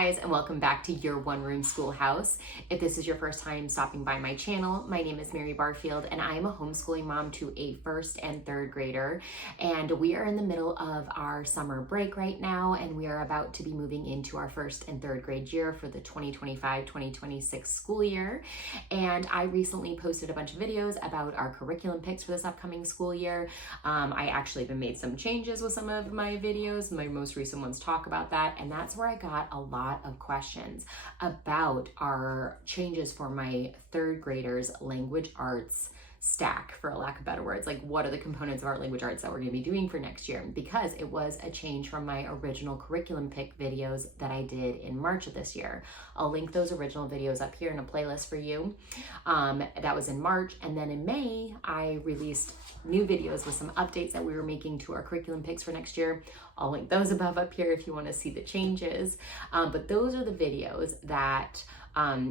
guys, and welcome back to Your One Room Schoolhouse. If this is your first time stopping by my channel, my name is Mary Barfield and I am a homeschooling mom to a first and third grader. And we are in the middle of our summer break right now, and we are about to be moving into our first and third grade year for the 2025-2026 school year. And I recently posted a bunch of videos about our curriculum picks for this upcoming school year. I actually even made some changes with some of my videos. My most recent ones talk about that, and that's where I got a lot of questions about our changes for my third graders language arts stack, for a lack of better words. Like, what are the components of our language arts that we're going to be doing for next year? Because it was a change from my original curriculum pick videos that I did in March of this year. I'll link those original videos up here in a playlist for you. That was in March, and then in May I released new videos with some updates that we were making to our curriculum picks for next year. I'll link those above up here if you want to see the changes. But those are the videos that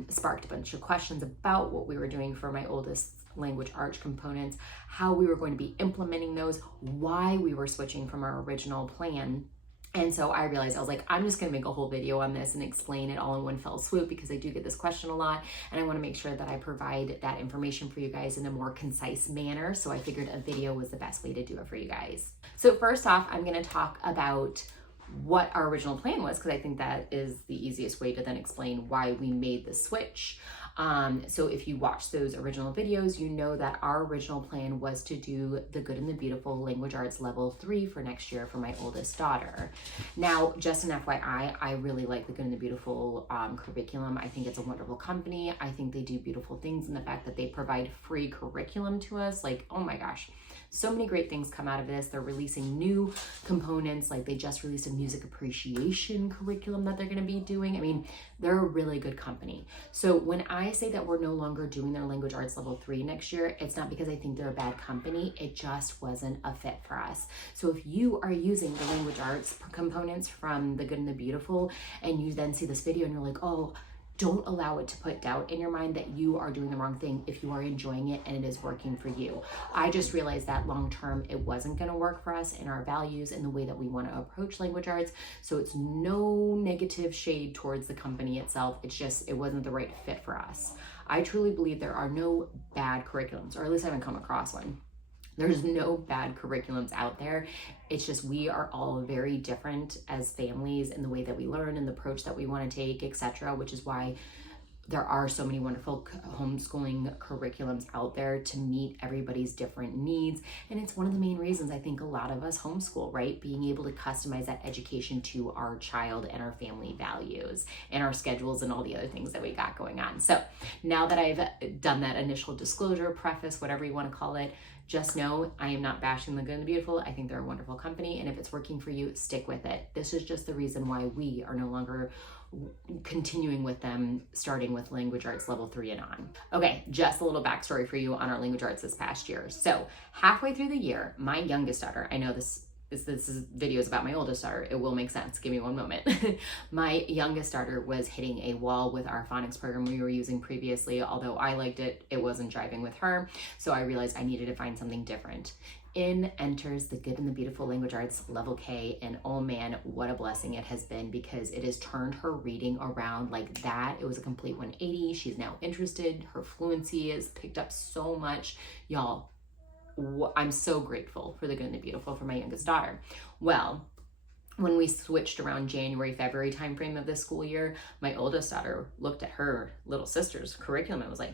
sparked a bunch of questions about what we were doing for my oldest language arts components, how we were going to be implementing those, why we were switching from our original plan. And so I realized, I was like, I'm just going to make a whole video on this and explain it all in one fell swoop, because I do get this question a lot and I want to make sure that I provide that information for you guys in a more concise manner. So I figured a video was the best way to do it for you guys. So first off, I'm going to talk about what our original plan was, because I think that is the easiest way to then explain why we made the switch. So if you watch those original videos, you know that our original plan was to do the Good and the Beautiful Language Arts Level 3 for next year for my oldest daughter. Now, just an FYI, I really like the Good and the Beautiful curriculum. I think it's a wonderful company. I think they do beautiful things, and the fact that they provide free curriculum to us, like, oh my gosh. So many great things come out of this. They're releasing new components, like they just released a music appreciation curriculum that they're going to be doing. I mean, they're a really good company. So when I say that we're no longer doing their language arts level 3 next year, it's not because I think they're a bad company. It just wasn't a fit for us. So if you are using the language arts components from the Good and the Beautiful, and you then see this video and you're like, oh, don't allow it to put doubt in your mind that you are doing the wrong thing if you are enjoying it and it is working for you. I just realized that long term it wasn't going to work for us in our values and the way that we want to approach language arts. So it's no negative shade towards the company itself. It's just, it wasn't the right fit for us. I truly believe there are no bad curriculums, or at least I haven't come across one. There's no bad curriculums out there. It's just we are all very different as families in the way that we learn and the approach that we want to take, etc., which is why there are so many wonderful homeschooling curriculums out there to meet everybody's different needs. And it's one of the main reasons I think a lot of us homeschool, right? Being able to customize that education to our child and our family values and our schedules and all the other things that we got going on. So now that I've done that initial disclosure, preface, whatever you want to call it, just know I am not bashing the Good and the Beautiful. I think they're a wonderful company, and if it's working for you, stick with it. This is just the reason why we are no longer continuing with them, starting with language arts level 3 and on. Okay, just a little backstory for you on our language arts this past year. So halfway through the year, my youngest daughter, I know this is videos about my oldest daughter, it will make sense, give me one moment. My youngest daughter was hitting a wall with our phonics program we were using previously. Although I liked it, it wasn't jiving with her, so I realized I needed to find something different. In enters the Good and the Beautiful Language Arts Level K, and oh man, what a blessing it has been, because it has turned her reading around like that. It was a complete 180. She's now interested. Her fluency has picked up so much. Y'all, I'm so grateful for the Good and the Beautiful for my youngest daughter. Well, when we switched around January, February timeframe of this school year, my oldest daughter looked at her little sister's curriculum and was like,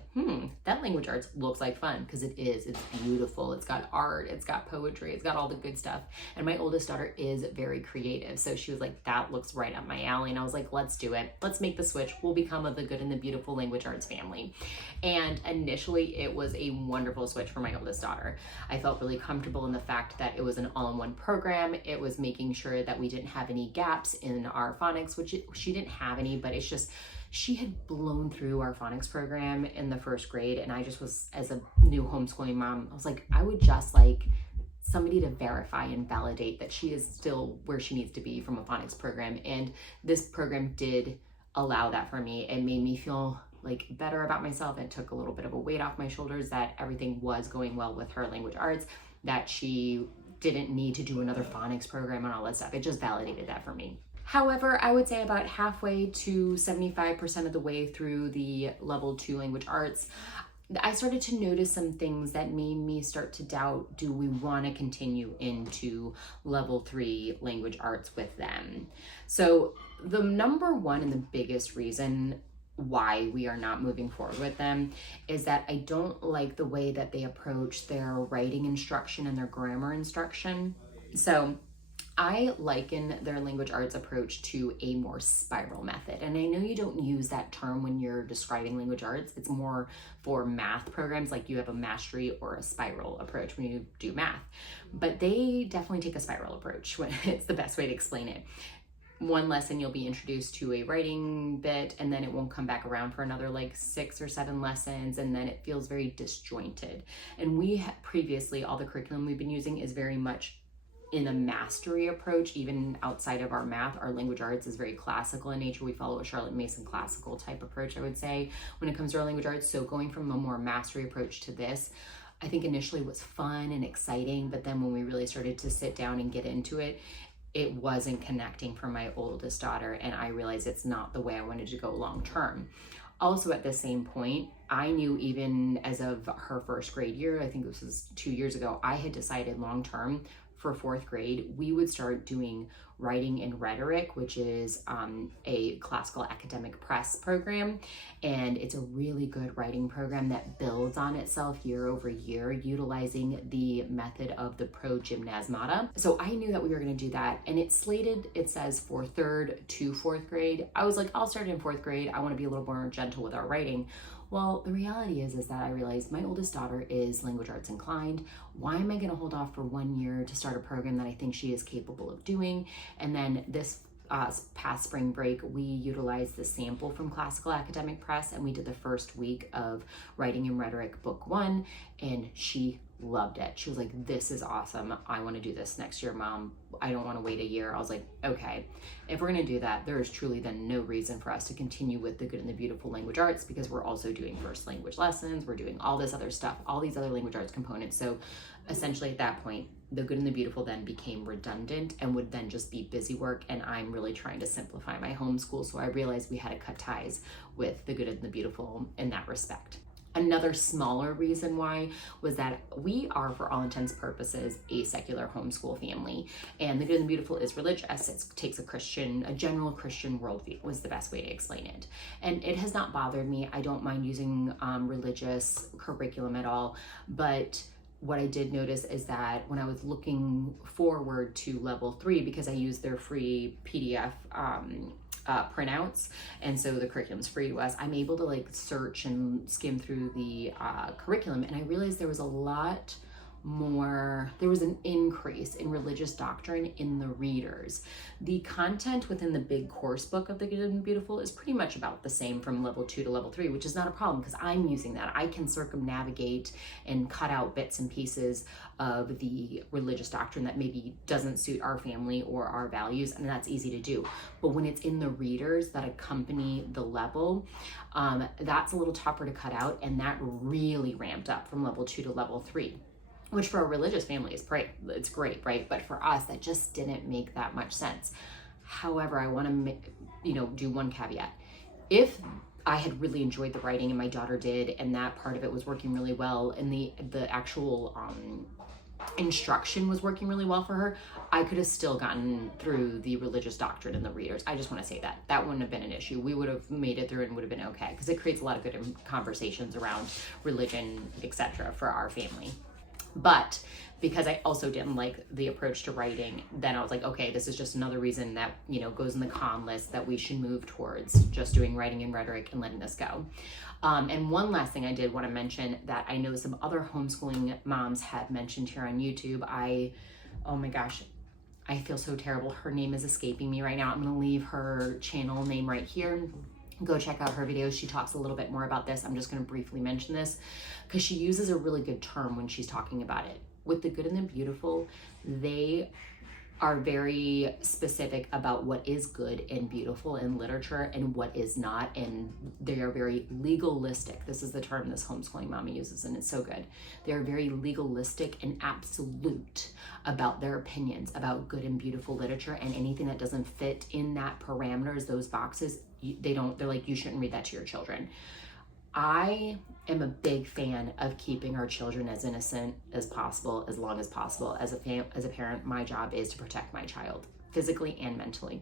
that language arts looks like fun, because it is. It's beautiful. It's got art. It's got poetry. It's got all the good stuff. And my oldest daughter is very creative. So she was like, that looks right up my alley. And I was like, let's do it. Let's make the switch. We'll become of the Good and the Beautiful Language Arts family. And initially it was a wonderful switch for my oldest daughter. I felt really comfortable in the fact that it was an all-in-one program. It was making sure that we didn't have any gaps in our phonics, which she didn't have any, but it's just, she had blown through our phonics program in the first grade. And I just was, as a new homeschooling mom, I was like, I would just like somebody to verify and validate that she is still where she needs to be from a phonics program. And this program did allow that for me. It made me feel like better about myself. It took a little bit of a weight off my shoulders that everything was going well with her language arts, that she didn't need to do another phonics program and all that stuff. It just validated that for me. However, I would say about halfway to 75% of the way through the level 2 language arts, I started to notice some things that made me start to doubt, do we want to continue into level 3 language arts with them? So the number one and the biggest reason why we are not moving forward with them is that I don't like the way that they approach their writing instruction and their grammar instruction. So I liken their language arts approach to a more spiral method. And I know you don't use that term when you're describing language arts. It's more for math programs, like you have a mastery or a spiral approach when you do math. But they definitely take a spiral approach. It's the best way to explain it. One lesson you'll be introduced to a writing bit, and then it won't come back around for another like 6 or 7 lessons, and then it feels very disjointed. And previously, all the curriculum we've been using is very much in a mastery approach. Even outside of our math, our language arts is very classical in nature. We follow a Charlotte Mason classical type approach, I would say, when it comes to our language arts. So going from a more mastery approach to this, I think initially was fun and exciting, but then when we really started to sit down and get into it, it wasn't connecting for my oldest daughter, and I realized it's not the way I wanted to go long term. Also at the same point, I knew even as of her first grade year, I think this was 2 years ago, I had decided long term for 4th grade, we would start doing writing and rhetoric, which is a classical academic press program. And it's a really good writing program that builds on itself year over year, utilizing the method of the progymnasmata. So I knew that we were going to do that. And it says for 3rd to 4th grade. I was like, I'll start in 4th grade. I want to be a little more gentle with our writing. Well, the reality is that I realized my oldest daughter is language arts inclined. Why am I going to hold off for 1 year to start a program that I think she is capable of doing? And then this past spring break, we utilized the sample from Classical Academic Press, and we did the first week of Writing and Rhetoric Book 1, and she loved it. She was like, this is awesome. I want to do this next year, Mom. I don't want to wait a year. I was like, okay, if we're going to do that, there is truly then no reason for us to continue with the Good and the Beautiful language arts, because we're also doing first language lessons. We're doing all this other stuff, all these other language arts components. So essentially at that point, the Good and the Beautiful then became redundant and would then just be busy work. And I'm really trying to simplify my homeschool. So I realized we had to cut ties with the Good and the Beautiful in that respect. Another smaller reason why was that we are, for all intents and purposes, a secular homeschool family. And the Good and the Beautiful is religious. It takes a general Christian worldview was the best way to explain it. And it has not bothered me. I don't mind using religious curriculum at all. But what I did notice is that when I was looking forward to level 3, because I use their free PDF printouts, and so the curriculum's free to us, I'm able to like search and skim through the curriculum, and I realized there was an increase in religious doctrine in the readers. The content within the big course book of the Good and Beautiful is pretty much about the same from level 2 to level 3, which is not a problem because I'm using that. I can circumnavigate and cut out bits and pieces of the religious doctrine that maybe doesn't suit our family or our values, and that's easy to do. But when it's in the readers that accompany the level, that's a little tougher to cut out, and that really ramped up from level 2 to level 3. Which for a religious family is great, it's great, right? But for us, that just didn't make that much sense. However, I want to, do one caveat. If I had really enjoyed the writing and my daughter did, and that part of it was working really well, and the actual instruction was working really well for her, I could have still gotten through the religious doctrine and the readers. I just want to say that wouldn't have been an issue. We would have made it through and would have been okay, because it creates a lot of good conversations around religion, etc. for our family. But because I also didn't like the approach to writing, then I was like, okay, this is just another reason that, goes in the con list that we should move towards just doing writing and rhetoric and letting this go. And one last thing I did want to mention that I know some other homeschooling moms had mentioned here on YouTube. Oh my gosh, I feel so terrible. Her name is escaping me right now. I'm going to leave her channel name right here. Go check out her videos. She talks a little bit more about this. I'm just going to briefly mention this because she uses a really good term when she's talking about it. With the Good and the Beautiful, they are very specific about what is good and beautiful in literature and what is not, and they are very legalistic. This is the term this homeschooling mommy uses, and it's so good. They are very legalistic and absolute about their opinions about good and beautiful literature, and anything that doesn't fit in that parameters, those boxes, they're like, you shouldn't read that to your children. I am a big fan of keeping our children as innocent as possible, as long as possible. As a parent, my job is to protect my child physically and mentally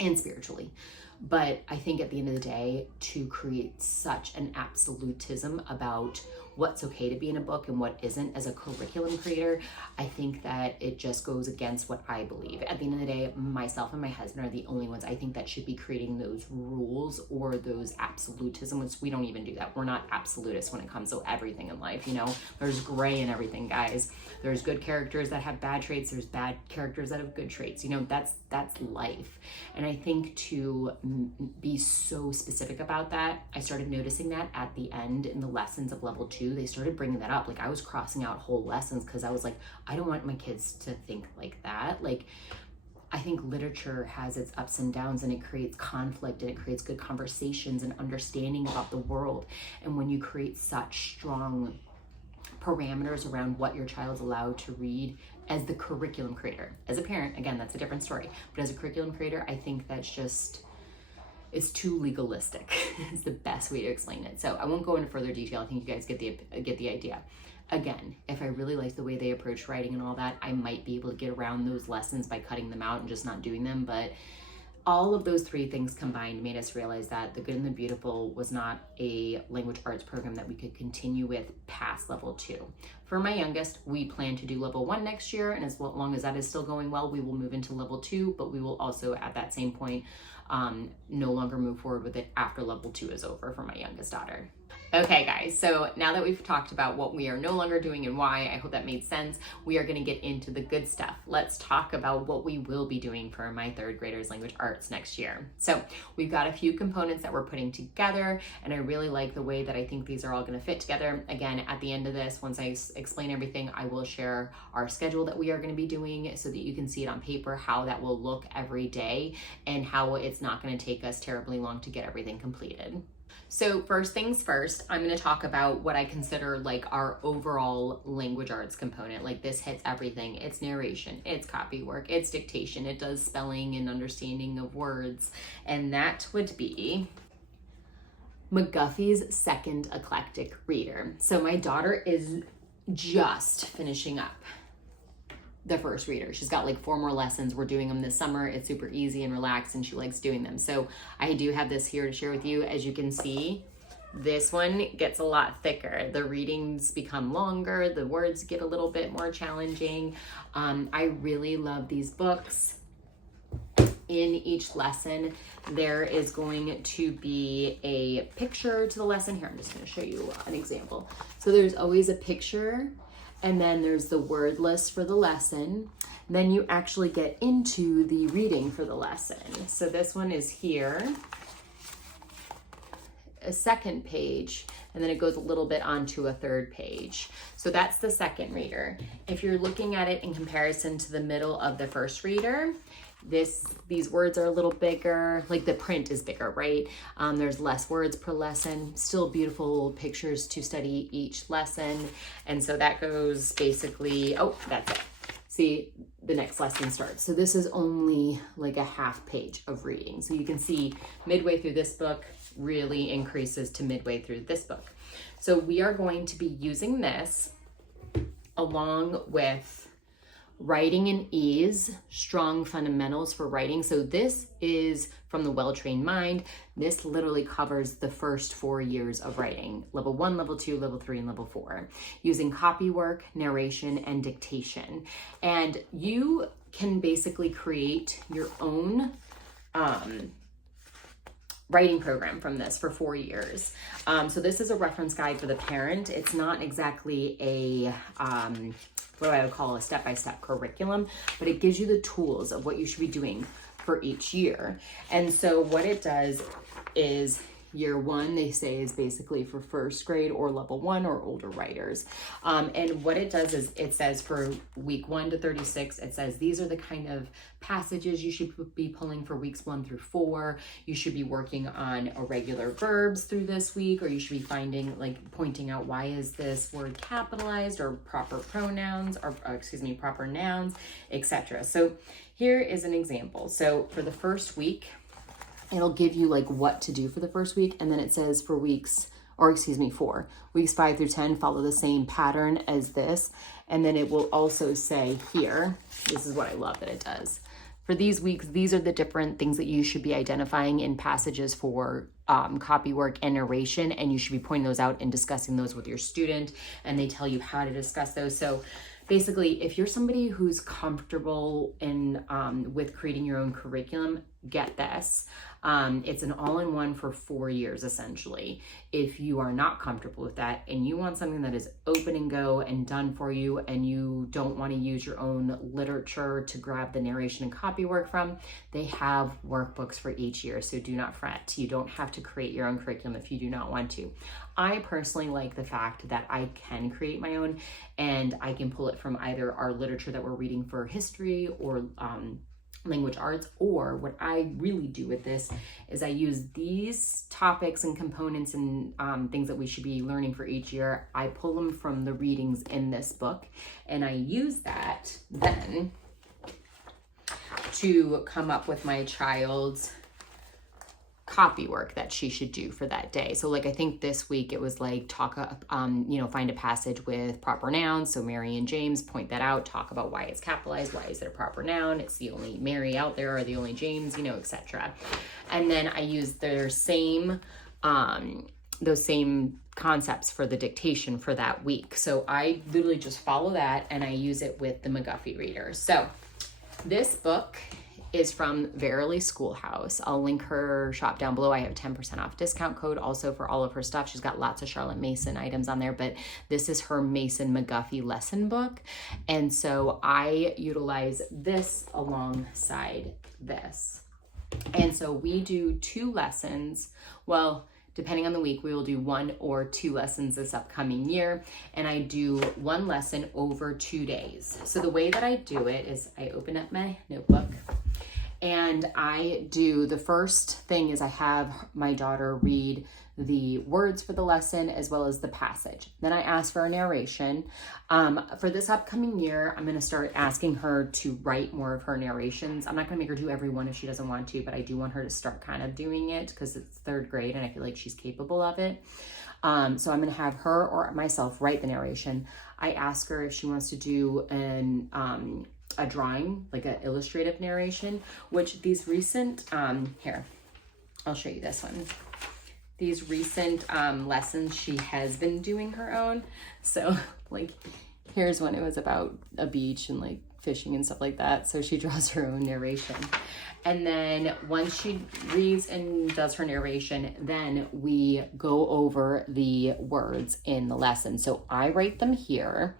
and spiritually. But I think at the end of the day, to create such an absolutism about what's okay to be in a book and what isn't as a curriculum creator, I think that it just goes against what I believe. At the end of the day, myself and my husband are the only ones I think that should be creating those rules or those absolutism, which we don't even do that. We're not absolutists when it comes to everything in life, you know? There's gray in everything, guys. There's good characters that have bad traits. There's bad characters that have good traits. You know, that's life. And I think to be so specific about that, I started noticing that at the end in the lessons of level 2, they started bringing that up. Like, I was crossing out whole lessons because I was like, I don't want my kids to think like that. Like, I think literature has its ups and downs, and it creates conflict, and it creates good conversations and understanding about the world. And when you create such strong parameters around what your child's allowed to read as the curriculum creator, as a parent, again, that's a different story, but as a curriculum creator, I think that's just, it's too legalistic. It's the best way to explain it. So I won't go into further detail. I think you guys get the idea. Again, if I really like the way they approach writing and all that, I might be able to get around those lessons by cutting them out and just not doing them. But all of those three things combined made us realize that The Good and the Beautiful was not a language arts program that we could continue with past level 2. For my youngest, we plan to do level 1 next year, and as long as that is still going well, we will move into level 2, but we will also at that same point no longer move forward with it after level 2 is over for my youngest daughter. Okay guys, so now that we've talked about what we are no longer doing and why, I hope that made sense, we are gonna get into the good stuff. Let's talk about what we will be doing for my 3rd graders language arts next year. So we've got a few components that we're putting together, and I really like the way that I think these are all gonna fit together. Again, at the end of this, once I explain everything, I will share our schedule that we are gonna be doing so that you can see it on paper, how that will look every day, and how it's not gonna take us terribly long to get everything completed. So first things first, I'm going to talk about what I consider like our overall language arts component. Like, this hits everything. It's narration, it's copy work, it's dictation, it does spelling and understanding of words. And that would be McGuffey's Second Eclectic Reader. So my daughter is just finishing up the first reader. She's got like 4 more lessons. We're doing them this summer. It's super easy and relaxed, and she likes doing them. So I do have this here to share with you. As you can see, this one gets a lot thicker. The readings become longer. The words get a little bit more challenging. I really love these books. In each lesson, there is going to be a picture to the lesson. Here, I'm just going to show you an example. So there's always a picture, and then there's the word list for the lesson. Then you actually get into the reading for the lesson. So this one is here, a second page, and then it goes a little bit onto a 3rd page. So that's the second reader. If you're looking at it in comparison to the middle of the first reader, these words are a little bigger, like the print is bigger, right? There's less words per lesson, still beautiful pictures to study each lesson. And so that goes basically, oh, that's it. See, the next lesson starts. So this is only like a half page of reading. So you can see midway through this book really increases to midway through this book. So we are going to be using this along with Writing in Ease, Strong Fundamentals for Writing. So this is from the Well-Trained Mind. This literally covers the first 4 years of writing, level 1, level 2, level 3, and level 4, using copy work, narration, and dictation. And you can basically create your own writing program from this for 4 years. So this is a reference guide for the parent. It's not exactly a what I would call a step-by-step curriculum, but it gives you the tools of what you should be doing for each year. And so what it does is Year 1, they say, is basically for first grade or level 1 or older writers. And what it does is it says for week 1 to 36, it says these are the kind of passages you should be pulling for weeks 1 through 4. You should be working on irregular verbs through this week, or you should be finding, like, pointing out why is this word capitalized, or proper pronouns, or proper nouns, etc. So here is an example. So for the first week, it'll give you like what to do for the first week. And then it says for 4 weeks 5 through 10, follow the same pattern as this. And then it will also say here, this is what I love that it does. For these weeks, these are the different things that you should be identifying in passages for copy work and narration. And you should be pointing those out and discussing those with your student. And they tell you how to discuss those. So basically, if you're somebody who's comfortable in with creating your own curriculum, get this. It's an all-in-one for 4 years, essentially. If you are not comfortable with that and you want something that is open and go and done for you, and you don't want to use your own literature to grab the narration and copy work from, they have workbooks for each year. So do not fret. You don't have to create your own curriculum if you do not want to. I personally like the fact that I can create my own, and I can pull it from either our literature that we're reading for history or language arts, or what I really do with this is I use these topics and components and things that we should be learning for each year. I pull them from the readings in this book, and I use that then to come up with my child's copy work that she should do for that day. So like, I think this week it was like find a passage with proper nouns. So Mary and James, point that out, talk about why it's capitalized, why is it a proper noun, it's the only Mary out there or the only James, etc. And then I use their same those same concepts for the dictation for that week. So I literally just follow that, and I use it with the McGuffey reader. So this book is from Verily Schoolhouse. I'll link her shop down below. I have a 10% off discount code also for all of her stuff. She's got lots of Charlotte Mason items on there, but this is her Mason McGuffey lesson book. And so I utilize this alongside this. And so we do 2 lessons. Well, depending on the week, we will do 1 or 2 lessons this upcoming year. And I do 1 lesson over 2 days. So the way that I do it is I open up my notebook, and I do, the first thing is I have my daughter read the words for the lesson as well as the passage. Then I ask for a narration. For this upcoming year, I'm going to start asking her to write more of her narrations. I'm not going to make her do every one if she doesn't want to, but I do want her to start kind of doing it because it's 3rd grade and I feel like she's capable of it. So I'm going to have her or myself write the narration. I ask her if she wants to do a drawing, like an illustrative narration, which these recent, here, I'll show you this one. These recent lessons, she has been doing her own. So like, here's one, it was about a beach and like fishing and stuff like that. So she draws her own narration. And then once she reads and does her narration, then we go over the words in the lesson. So I write them here,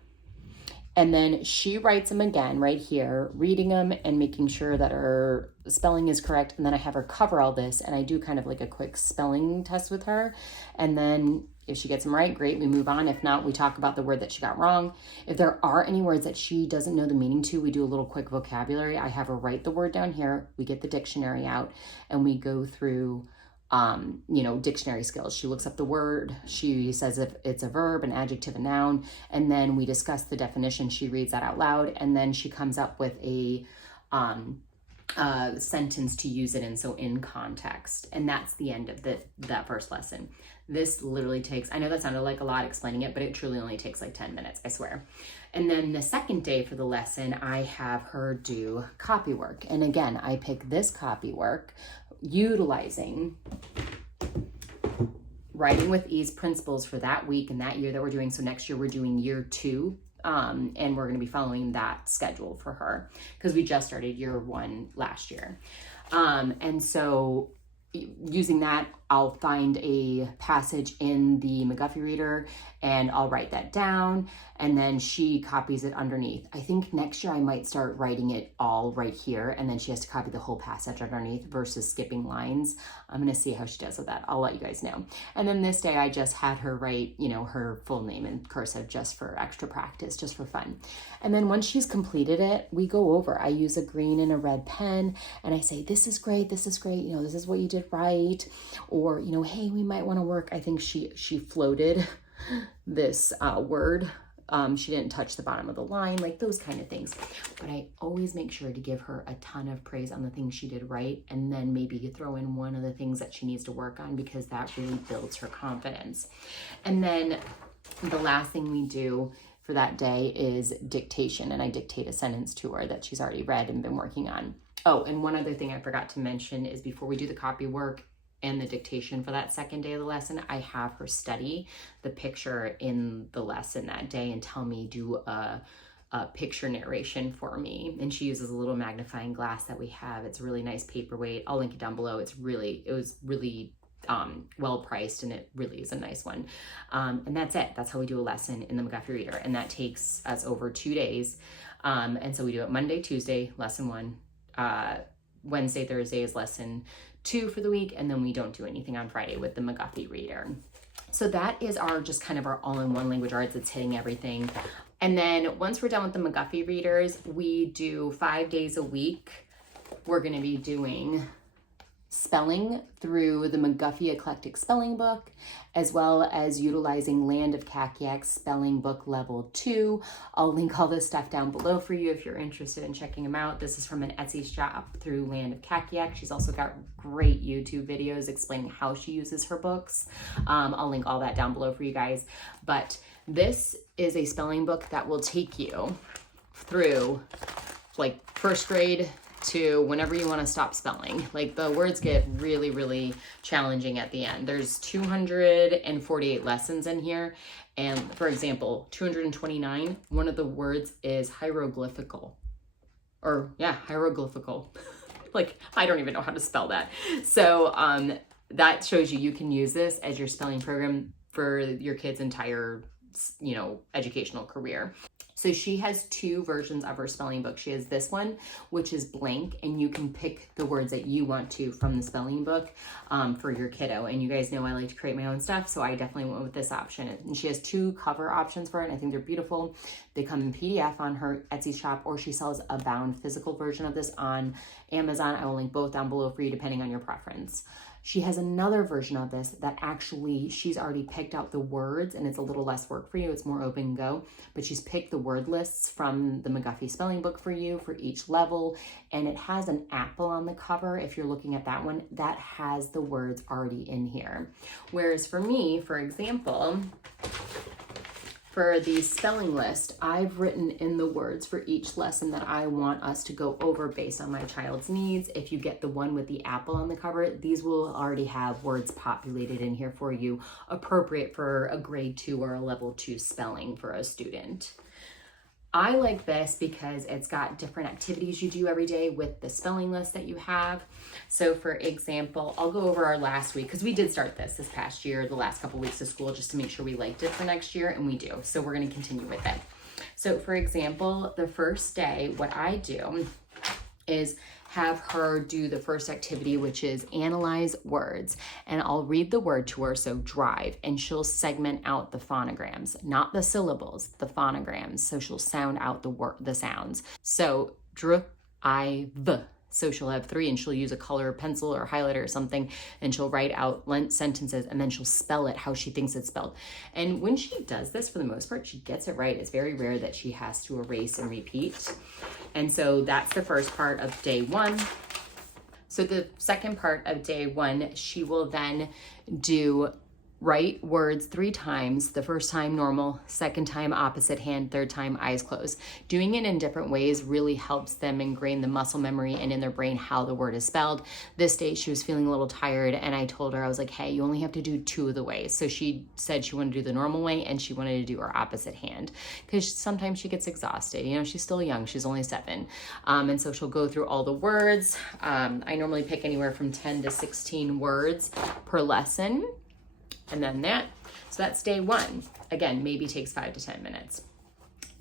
and then she writes them again right here, reading them and making sure that her spelling is correct. And then I have her cover all this, and I do kind of like a quick spelling test with her. And then if she gets them right, great, we move on. If not, we talk about the word that she got wrong. If there are any words that she doesn't know the meaning to, we do a little quick vocabulary. I have her write the word down here. We get the dictionary out, and we go through dictionary skills. She looks up the word. She says if it's a verb, an adjective, a noun, and then we discuss the definition. She reads that out loud, and then she comes up with a sentence to use it in, so in context. And that's the end of that first lesson. This literally takes, I know that sounded like a lot explaining it, but it truly only takes like 10 minutes, I swear. And then the second day for the lesson, I have her do copy work. And again, I pick this copy work utilizing Writing with Ease principles for that week and that year that we're doing. So next year we're doing year 2. And we're going to be following that schedule for her because we just started year 1 last year. And so using that I'll find a passage in the McGuffey reader and I'll write that down, and then she copies it underneath. I think next year I might start writing it all right here, and then she has to copy the whole passage underneath versus skipping lines. I'm gonna see how she does with that. I'll let you guys know. And then this day I just had her write, you know, her full name in cursive just for extra practice, just for fun. And then once she's completed it, we go over. I use a green and a red pen, and I say, this is great, you know, this is what you did right. Or, you know, hey, we might wanna work. I think she floated this word. She didn't touch the bottom of the line, like those kind of things. But I always make sure to give her a ton of praise on the things she did right, and then maybe throw in one of the things that she needs to work on, because that really builds her confidence. And then the last thing we do for that day is dictation, and I dictate a sentence to her that she's already read and been working on. Oh, and one other thing I forgot to mention is before we do the copy work and the dictation for that second day of the lesson, I have her study the picture in the lesson that day and tell me, do a picture narration for me. And she uses a little magnifying glass that we have. It's a really nice paperweight. I'll link it down below. It was really well priced, and it really is a nice one. And that's it. That's how we do a lesson in the McGuffey reader. And that takes us over 2 days. And so we do it Monday, Tuesday, lesson 1, Wednesday, Thursday is lesson 2 for the week, and then we don't do anything on Friday with the McGuffey reader. So that is our just kind of our all-in-one language arts. It's hitting everything. And then once we're done with the McGuffey readers, we do 5 days a week. We're going to be doing spelling through the McGuffey Eclectic Spelling Book, as well as utilizing Land of Kakiak Spelling Book Level 2. I'll link all this stuff down below for you if you're interested in checking them out. This is from an Etsy shop through Land of Kakiak. She's also got great YouTube videos explaining how she uses her books. I'll link all that down below for you guys. But this is a spelling book that will take you through like first grade to whenever you want to stop spelling. Like the words get really, really challenging at the end. There's 248 lessons in here. And for example, 229, one of the words is hieroglyphical. Or yeah, hieroglyphical. Like, I don't even know how to spell that. So that shows you can use this as your spelling program for your kid's entire, you know, educational career. So she has 2 versions of her spelling book. She has this one, which is blank, and you can pick the words that you want to from the spelling book for your kiddo. And you guys know I like to create my own stuff, so I definitely went with this option. And she has 2 cover options for it, and I think they're beautiful. They come in PDF on her Etsy shop, or she sells a bound physical version of this on Amazon. I will link both down below for you, depending on your preference. She has another version of this that actually she's already picked out the words, and it's a little less work for you. It's more open go, but she's picked the word lists from the McGuffey spelling book for you for each level. And it has an apple on the cover. If you're looking at that one, that has the words already in here. Whereas for me, for example, for the spelling list, I've written in the words for each lesson that I want us to go over based on my child's needs. If you get the one with the apple on the cover, these will already have words populated in here for you, appropriate for a grade 2 or a level 2 spelling for a student. I like this because it's got different activities you do every day with the spelling list that you have. So for example, I'll go over our last week, because we did start this past year, the last couple weeks of school, just to make sure we liked it for next year, and we do. So we're going to continue with it. So for example, the first day, what I do is have her do the first activity, which is analyze words. And I'll read the word to her, so drive, and she'll segment out the phonograms, not the syllables, the phonograms. So she'll sound out the sounds. So drive. So she'll have 3, and she'll use a color pencil or highlighter or something, and she'll write out sentences, and then she'll spell it how she thinks it's spelled. And when she does this, for the most part, she gets it right. It's very rare that she has to erase and repeat. And so that's the first part of day 1. So the second part of day 1, she will then do Write words 3 times, the first time normal, second time opposite hand, third time eyes closed. Doing it in different ways really helps them ingrain the muscle memory and in their brain how the word is spelled. This day she was feeling a little tired and I told her, I was like, hey, you only have to do 2 of the ways. So she said she wanted to do the normal way and she wanted to do her opposite hand because sometimes she gets exhausted. You know, she's still young, she's only 7. And so she'll go through all the words. I normally pick anywhere from 10 to 16 words per lesson. And then so that's day 1. Again, maybe takes 5 to 10 minutes.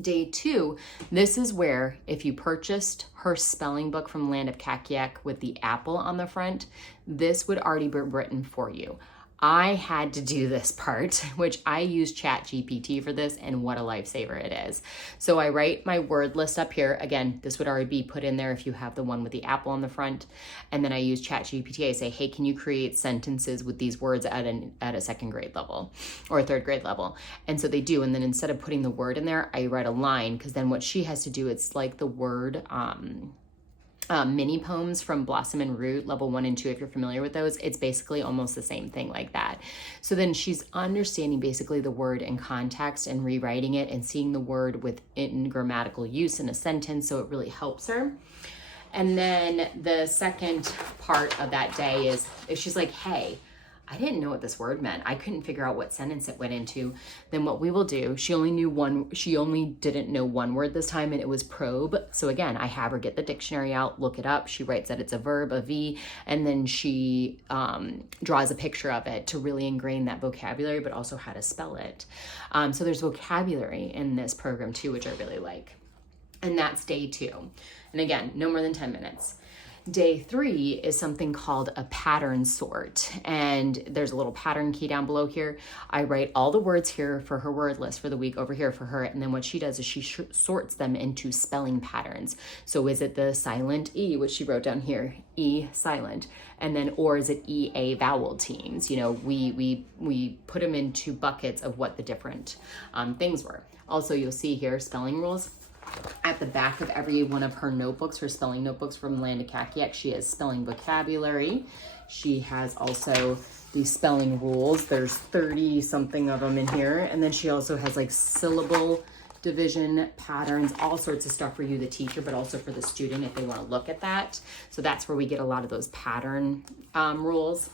Day 2, this is where if you purchased her spelling book from Land of Kakiak with the apple on the front, this would already be written for you. I had to do this part, which I use ChatGPT for this, and what a lifesaver it is. So I write my word list up here. Again, this would already be put in there if you have the one with the apple on the front. And then I use ChatGPT. I say, hey, can you create sentences with these words at a second grade level or a third grade level? And so they do. And then instead of putting the word in there, I write a line, because then what she has to do, it's like the word, mini poems from Blossom and Root, level 1 and 2, if you're familiar with those. It's basically almost the same thing like that. So then she's understanding basically the word in context and rewriting it and seeing the word within grammatical use in a sentence, so it really helps her. And then the second part of that day is if she's like, hey, I didn't know what this word meant, I couldn't figure out what sentence it went into, then what we will do, she only didn't know one word this time, and it was probe. So again, I have her get the dictionary out, look it up. She writes that it's a verb, a V, and then she draws a picture of it to really ingrain that vocabulary, but also how to spell it. So there's vocabulary in this program too, which I really like. And that's day 2. And again, no more than 10 minutes. Day 3 is something called a pattern sort, and there's a little pattern key down below here. I write all the words here for her word list for the week over here for her, and then what she does is she sorts them into spelling patterns. So is it the silent E, which she wrote down here, E silent, and then or is it EA vowel teams? You know, we put them into buckets of what the different things were. Also, you'll see here spelling rules. At the back of every one of her notebooks, her spelling notebooks from Land of Kakiak, she has spelling vocabulary. She has also the spelling rules. There's 30 something of them in here. And then she also has like syllable division patterns, all sorts of stuff for you, the teacher, but also for the student if they want to look at that. So that's where we get a lot of those pattern rules.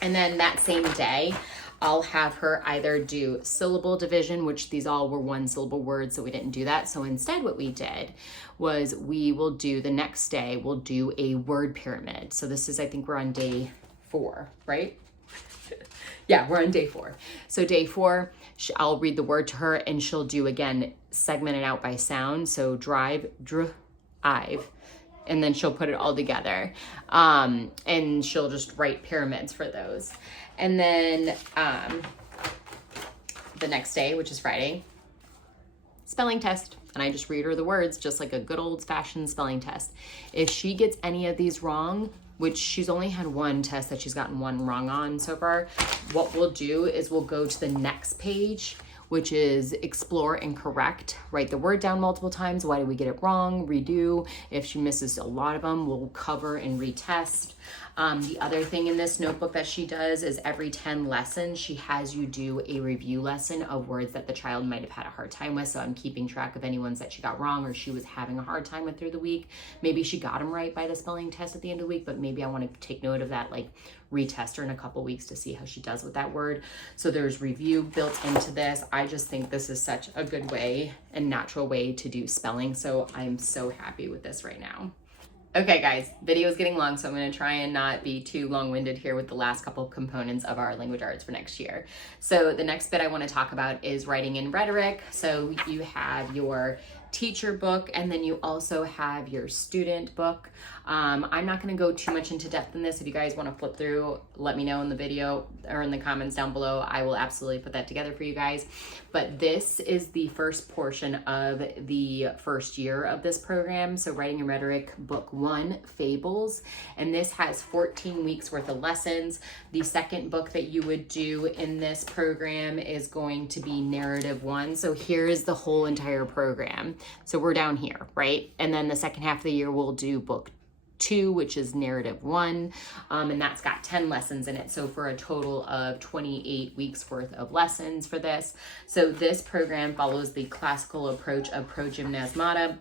And then that same day, I'll have her either do syllable division, which these all were 1 syllable words, so we didn't do that. So instead what we did was we will do the next day, we'll do a word pyramid. So this is, I think we're on day 4, right? Yeah, we're on day 4. So day 4, I'll read the word to her and she'll do, again, segmented out by sound. So drive, drive. And then she'll put it all together. And she'll just write pyramids for those. And then the next day, which is Friday, spelling test. And I just read her the words, just like a good old-fashioned spelling test. If she gets any of these wrong, which she's only had 1 test that she's gotten 1 wrong on so far, what we'll do is we'll go to the next page, which is explore and correct. Write the word down multiple times. Why did we get it wrong? Redo. If she misses a lot of them, we'll cover and retest. The other thing in this notebook that she does is every 10 lessons, she has you do a review lesson of words that the child might have had a hard time with. So I'm keeping track of any ones that she got wrong or she was having a hard time with through the week. Maybe she got them right by the spelling test at the end of the week, but maybe I want to take note of that, like retest her in a couple weeks to see how she does with that word. So there's review built into this. I just think this is such a good way and natural way to do spelling. So I'm so happy with this right now. Okay guys, video is getting long, so I'm going to try and not be too long-winded here with the last couple of components of our language arts for next year. So the next bit I want to talk about is writing and rhetoric. So you have your teacher book and then you also have your student book. I'm not going to go too much into depth in this. If you guys want to flip through, let me know in the video or in the comments down below. I will absolutely put that together for you guys. But this is the first portion of the first year of this program. So Writing and Rhetoric, Book 1, Fables. And this has 14 weeks worth of lessons. The second book that you would do in this program is going to be Narrative 1. So here is the whole entire program. So we're down here, right? And then the second half of the year, we'll do Book 2, which is narrative 1, and that's got 10 lessons in it. So for a total of 28 weeks worth of lessons for this. So this program follows the classical approach of progymnasmata,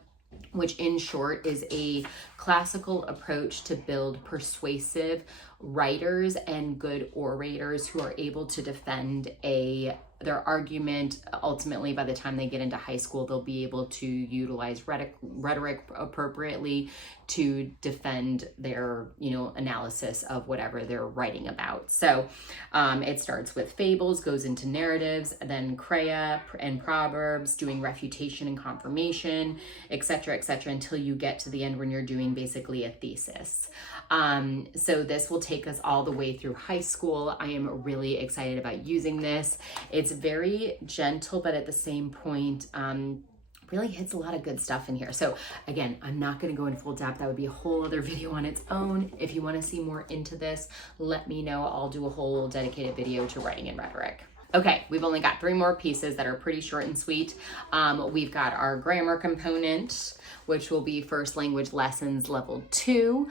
which in short is a classical approach to build persuasive writers and good orators who are able to defend their argument. Ultimately, by the time they get into high school, they'll be able to utilize rhetoric appropriately to defend their, analysis of whatever they're writing about. So it starts with fables, goes into narratives, then crea and proverbs, doing refutation and confirmation, etc., until you get to the end when you're doing basically a thesis. So this will take us all the way through high school. I am really excited about using this. It's very gentle, but at the same point, really hits a lot of good stuff in here. So again, I'm not going to go in full depth. That would be a whole other video on its own. If you want to see more into this, let me know. I'll do a whole dedicated video to writing and rhetoric. Okay, we've only got 3 more pieces that are pretty short and sweet. We've got our grammar component, which will be first language lessons level 2.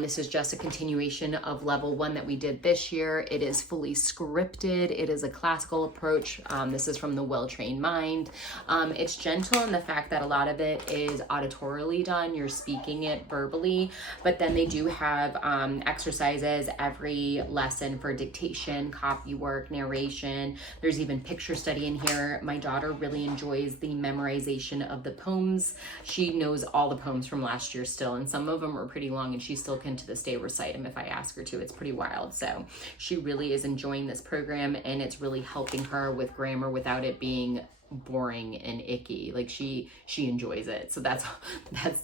This is just a continuation of level 1 that we did this year. It is fully scripted. It is a classical approach. This is from the well-trained mind. It's gentle in the fact that a lot of it is auditorily done. You're speaking it verbally, but then they do have exercises every lesson for dictation, copy work, narration. There's even picture study in here. My daughter really enjoys the memorization of the poems. She knows all the poems from last year still, and some of them are pretty long, and she still can to this day recite them if I ask her to. It's pretty wild. So she really is enjoying this program, and it's really helping her with grammar without it being boring and icky. Like she enjoys it. So that's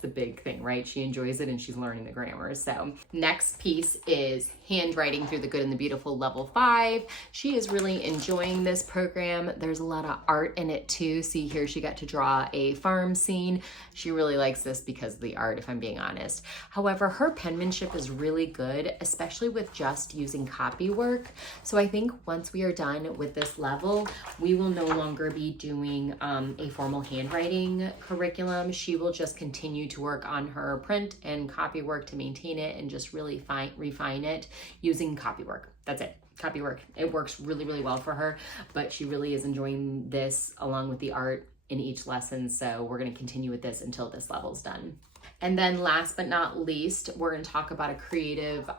the big thing, right? She enjoys it and she's learning the grammar. So next piece is handwriting through the good and the beautiful level 5. She is really enjoying this program. There's a lot of art in it too. See here, she got to draw a farm scene. She really likes this because of the art, if I'm being honest. However, her penmanship is really good, especially with just using copy work. So I think once we are done with this level, we will no longer be doing a formal handwriting curriculum. She will just continue to work on her print and copy work to maintain it and just really refine it using copy work. That's it. Copy work. It works really, really well for her, but she really is enjoying this along with the art in each lesson. So we're going to continue with this until this level's done. And then last but not least, we're going to talk about a creative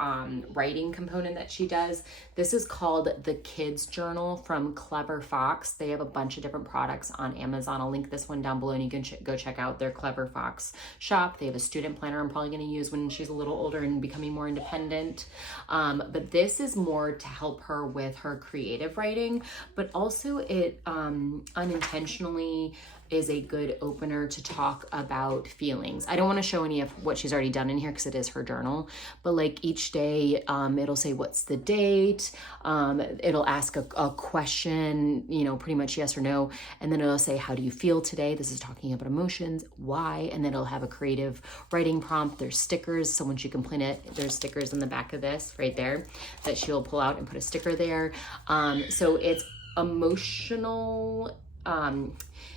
writing component that she does. This is called the Kids Journal from Clever Fox. They have a bunch of different products on Amazon. I'll link this one down below and you can go check out their Clever Fox shop. They have a student planner I'm probably going to use when she's a little older and becoming more independent. But this is more to help her with her creative writing, but also it unintentionally is a good opener to talk about feelings. I don't want to show any of what she's already done in here because it is her journal, but like each day it'll say what's the date, it'll ask a question, pretty much yes or no, and then it'll say how do you feel today. This is talking about emotions, why, and then it'll have a creative writing prompt. There's stickers, so when she can print it, there's stickers in the back of this right there that she'll pull out and put a sticker there. So it's emotional.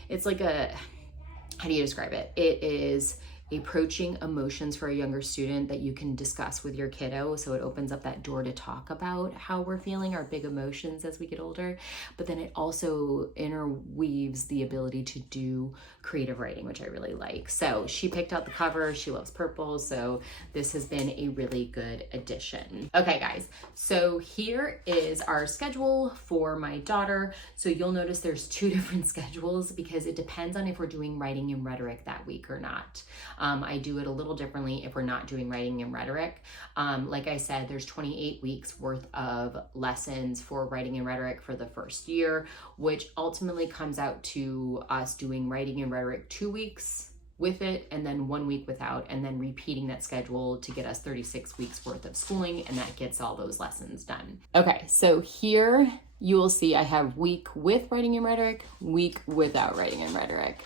It's like how do you describe it? It is approaching emotions for a younger student that you can discuss with your kiddo. So it opens up that door to talk about how we're feeling, our big emotions as we get older. But then it also interweaves the ability to do creative writing, which I really like. So she picked out the cover. She loves purple. So this has been a really good addition. Okay, guys. So here is our schedule for my daughter. So you'll notice there's 2 different schedules because it depends on if we're doing writing and rhetoric that week or not. I do it a little differently if we're not doing writing and rhetoric. Like I said, there's 28 weeks worth of lessons for writing and rhetoric for the first year, which ultimately comes out to us doing writing and rhetoric 2 weeks with it and then 1 week without, and then repeating that schedule to get us 36 weeks worth of schooling, and that gets all those lessons done. Okay, so here you will see I have week with writing and rhetoric, week without writing and rhetoric.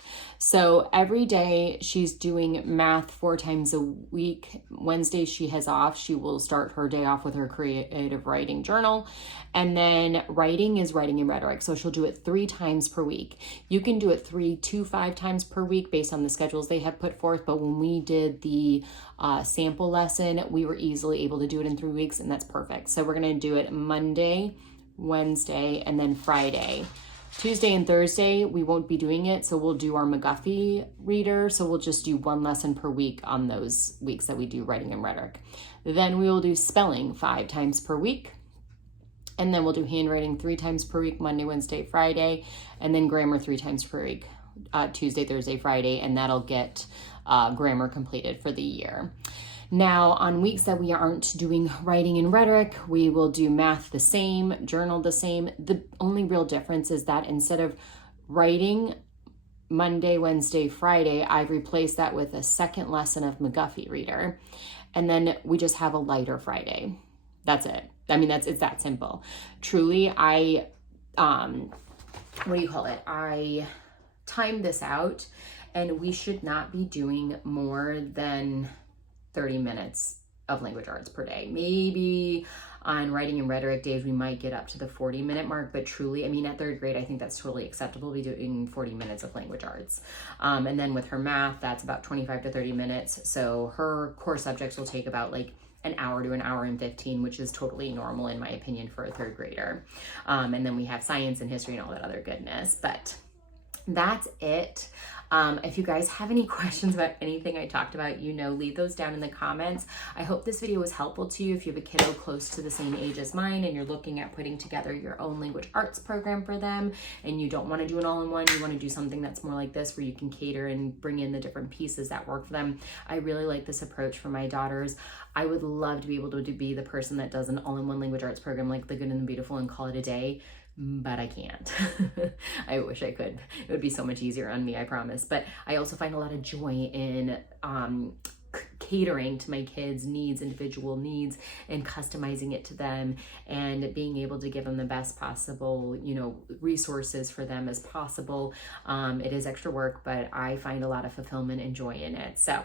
So every day she's doing math 4 times a week. Wednesday she has off. She will start her day off with her creative writing journal. And then writing is writing and rhetoric. So she'll do it 3 times per week. You can do it 3 to 5 times per week based on the schedules they have put forth. But when we did the sample lesson, we were easily able to do it in 3 weeks, and that's perfect. So we're going to do it Monday, Wednesday, and then Friday. Tuesday and Thursday, we won't be doing it, so we'll do our McGuffey reader. So we'll just do 1 lesson per week on those weeks that we do writing and rhetoric. Then we will do spelling 5 times per week. And then we'll do handwriting 3 times per week, Monday, Wednesday, Friday. And then grammar 3 times per week, Tuesday, Thursday, Friday. And that'll get grammar completed for the year. Now, on weeks that we aren't doing writing and rhetoric, we will do math the same, journal the same. The only real difference is that instead of writing Monday, Wednesday, Friday, I've replaced that with a second lesson of McGuffey reader. And then we just have a lighter Friday. That's it. I mean, it's that simple. Truly, I timed this out, and we should not be doing more than 30 minutes of language arts per day. Maybe on writing and rhetoric days, we might get up to the 40-minute mark, but truly, I mean, at 3rd grade, I think that's totally acceptable to be doing 40 minutes of language arts. And then with her math, that's about 25 to 30 minutes. So her core subjects will take about like an hour to an hour and 15, which is totally normal in my opinion for a 3rd grader. And then we have science and history and all that other goodness, but that's it. If you guys have any questions about anything I talked about, leave those down in the comments. I hope this video was helpful to you if you have a kiddo close to the same age as mine and you're looking at putting together your own language arts program for them, and you don't want to do an all-in-one, you want to do something that's more like this where you can cater and bring in the different pieces that work for them. I really like this approach for my daughters. I would love to be able to be the person that does an all-in-one language arts program like The Good and the Beautiful and call it a day, but I can't. I wish I could. It would be so much easier on me, I promise. But I also find a lot of joy in catering to my kids' needs, individual needs, and customizing it to them and being able to give them the best possible, resources for them as possible. It is extra work, but I find a lot of fulfillment and joy in it. So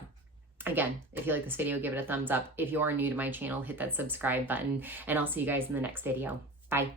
again, if you like this video, give it a thumbs up. If you are new to my channel, hit that subscribe button, and I'll see you guys in the next video. Bye.